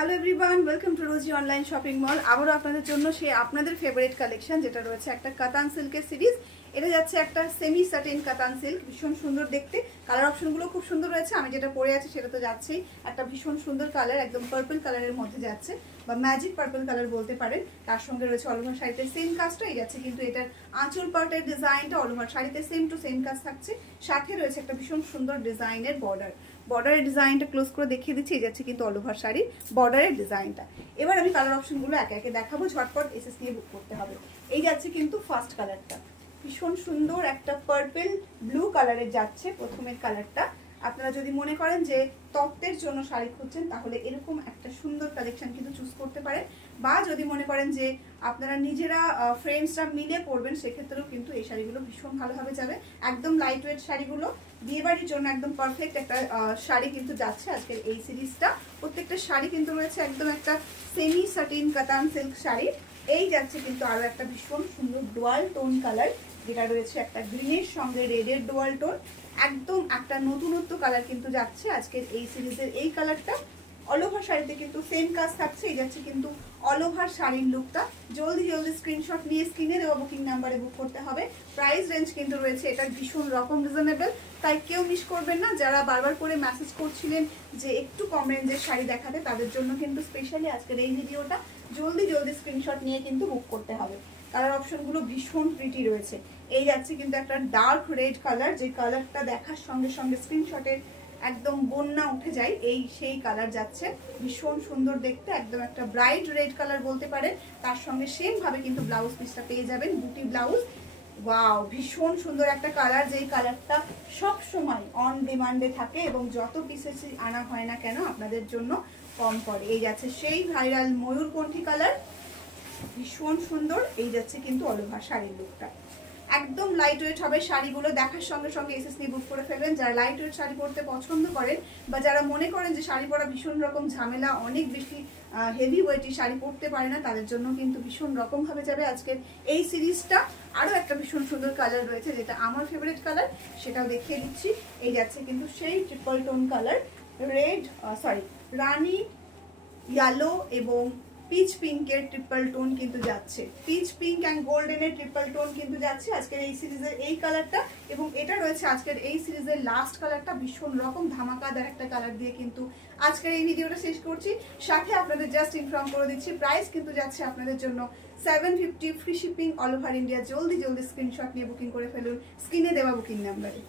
Hello everyone, welcome to Rosie online shopping mall. আবারও আপনাদের জন্য সেই আপনাদের ফেভারিট কালেকশন যেটা রয়েছে একটা কাতান সিল্কের সিরিজ। এটা যাচ্ছে একটা সেমি সাটিন কাতান সিল্ক, ভীষণ সুন্দর দেখতে। কালার অপশনগুলো খুব সুন্দর রয়েছে। আমি যেটা পরে আছি সেটা তো যাচ্ছেই একটা ভীষণ সুন্দর কালার, একদম পার্পল কালারের মধ্যে যাচ্ছে বা ম্যাজিক পার্পল কালার বলতে পারেন। তার সঙ্গে রয়েছে অল ওভার শাড়িতে সেম কাজটাই যাচ্ছে, কিন্তু এটার আঁচল পার্টের ডিজাইনটা অল ওভার শাড়িতে সেম টু সেম কাজ থাকছে। সাথে রয়েছে একটা ভীষণ সুন্দর ডিজাইনের বর্ডারের ডিজাইনটা ক্লোজ করে দেখিয়ে দিচ্ছি। এই যাচ্ছে কিন্তু অল ওভার শাড়ির বর্ডারের ডিজাইনটা। এবার আমি কালার অপশনগুলো একে একে দেখাবো, ঝটপট এসএস নিয়ে বুক করতে হবে। এই যাচ্ছে কিন্তু ফার্স্ট কালারটা, ভীষণ সুন্দর একটা পার্পল ব্লু কালারের যাচ্ছে প্রথমের কালারটা। আপনারা যদি মনে করেন যে তত্ত্বের জন্য শাড়ি খুঁজছেন তাহলে এরকম একটা সুন্দর কালেকশন কিন্তু চুজ করতে পারেন, বা যদি মনে করেন যে আপনারা নিজেরা ফ্রেন্ডসরা মিলে পরবেন সেক্ষেত্রেও কিন্তু এই শাড়িগুলো ভীষণ ভালোভাবে যাবে। একদম লাইট ওয়েট শাড়িগুলো, বিয়েবাড়ির জন্য একদম পারফেক্ট একটা শাড়ি কিন্তু যাচ্ছে আজকের এই সিরিজটা। প্রত্যেকটা শাড়ি কিন্তু রয়েছে একদম একটা সেমি সাটিন কাতান সিল্ক শাড়ি। এই যাচ্ছে কিন্তু আরো একটা ভীষণ সুন্দর ডুয়াল টোন কালার, যেটা রয়েছে একটা গ্রিনের সঙ্গে রেডের ডুয়াল টোন। একদম একটা নতুনত্ব কালার কিন্তু যাচ্ছে আজকের এই সিরিজের এই কালারটা। অল ওভার শাড়িতে কিন্তু সেম কাজ থাকছে। এই যাচ্ছে কিন্তু অল ওভার শাড়ির লুকটা। জলদি জলদি স্ক্রিনশট নিয়ে স্ক্রিনে দেওয়া বুকিং নাম্বারে বুক করতে হবে। প্রাইস রেঞ্জ কিন্তু রয়েছে এটা ভীষণ রকম রিজনেবল, তাই কেউ মিস করবেন না। যারা বারবার করে মেসেজ করছিলেন যে একটু কম রেঞ্জের শাড়ি দেখাতে, তাদের জন্য কিন্তু স্পেশালি আজকের এই ভিডিওটা। জলদি জলদি স্ক্রিনশট নিয়ে কিন্তু বুক করতে হবে। কালার অপশনগুলো ভীষণ প্রিটি রয়েছে। এই যাচ্ছে কিন্তু একটা ডার্ক রেড কালার, যে কালারটা দেখার সঙ্গে সঙ্গে স্ক্রিনশটের একদম বন্যা উঠে যায়, এই সেই কালার যাচ্ছে। ভীষণ সুন্দর দেখতে, একদম একটা ব্রাইট রেড কালার বলতে পারেন। তার সঙ্গে সেম ভাবে কিন্তু ব্লাউজ পিসটা পেয়ে যাবেন, বুটি ব্লাউজ। ওয়াও, ভীষণ সুন্দর একটা কালার, যেই কালারটা সব সময় অন ডিমান্ডে থাকে এবং যত পিসেস আনা হয় না কেন আপনাদের জন্য কম পড়ে। এই যাচ্ছে সেই ভাইরাল ময়ূরকণ্ঠী কালার, ভীষণ সুন্দর। এই যাচ্ছে কিন্তু অল ওভার শাড়ির লুকটা। একদম লাইট ওয়েট হবে শাড়িগুলো, দেখার সঙ্গে সঙ্গে এসএস নিয়ে বুক করে ফেলবেন। যারা লাইট ওয়েট শাড়ি পরতে পছন্দ করেন বা যারা মনে করেন যে শাড়ি পরা ভীষণ রকম ঝামেলা, অনেক বেশি হেভি ওয়েটি শাড়ি পরতে পারে না, তাদের জন্য কিন্তু ভীষণ রকম ভাবে যাবে আজকের এই সিরিজটা। আরো একটা ভীষণ সুন্দর কালার রয়েছে যেটা আমার ফেভারিট কালার, সেটাও দেখিয়ে দিচ্ছি। এই যাচ্ছে কিন্তু সেই ট্রিপল টোন কালার, রানী ইয়েলো এবং পিচ পিঙ্কের ট্রিপল টোন কিন্তু যাচ্ছে। পিচ পিঙ্ক অ্যান্ড গোল্ডেনের ট্রিপল টোন কিন্তু যাচ্ছে আজকের এই সিরিজের এই কালারটা। এবং এটা রয়েছে আজকের এই সিরিজের লাস্ট কালারটা, ভীষণ রকম ধামাকাদার একটা কালার দিয়ে কিন্তু আজকের এই ভিডিওটা শেষ করছি। সাথে আপনাদের জাস্ট ইনফর্ম করে দিচ্ছি প্রাইস কিন্তু যাচ্ছে আপনাদের জন্য 750, free shipping all over India. জলদি জলদি স্ক্রিনশট নিয়ে বুকিং করে ফেলুন স্ক্রিনে দেওয়া বুকিং নাম্বারে।